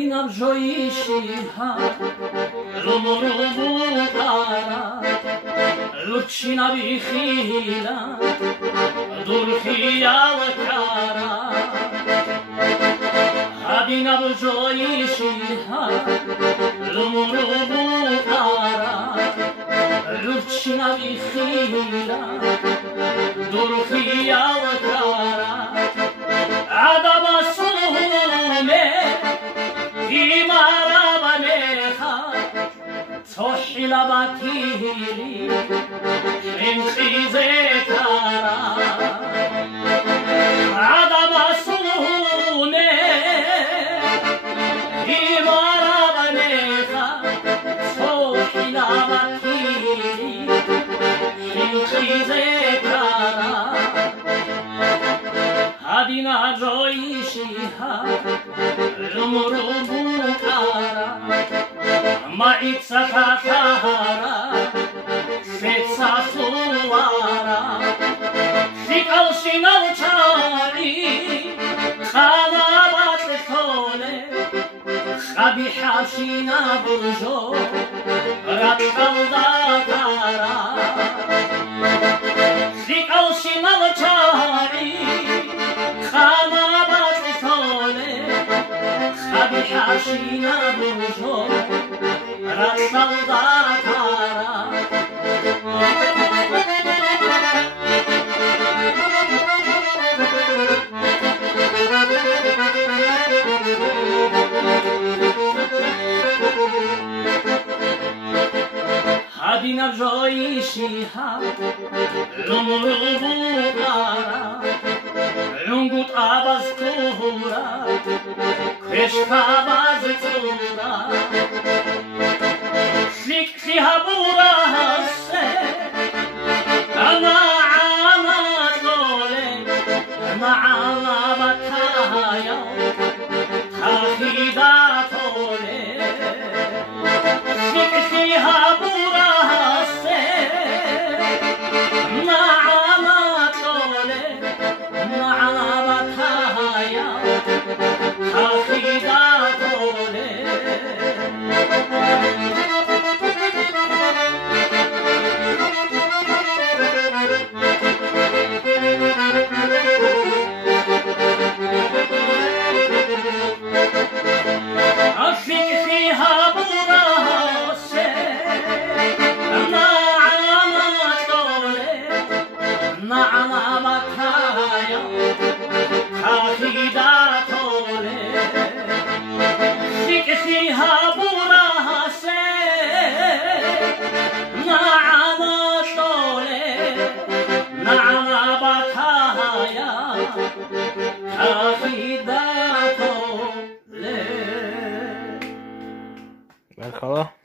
Hadina bżoishiha Rumu kara Lucina bikhila Durkhia kara Hadina bżoishiha Rumu kara Lucina bikhila Durkhia kara Adama sume Imara baneha Sohi la batili Min khizekara Adama sume Imara baneha Sohi la batili Min khizekara Hadina joishiha Rumurubu kara Ma'itsa kakara Setsa suwara Shikal shinal chari Khana bat khole Khabi hashina burjo Ratkal dakara Shikal shinal chari Khana bat khole Khabi hashina burjo Ratkal dakara Hadina bżoishiha Rumurubu kara Lungut abaz kuhura Kreshka abaz tura Shikhi habura hasse Ana tole Ana bataya Tahida tole Shikhi habura Merhaba.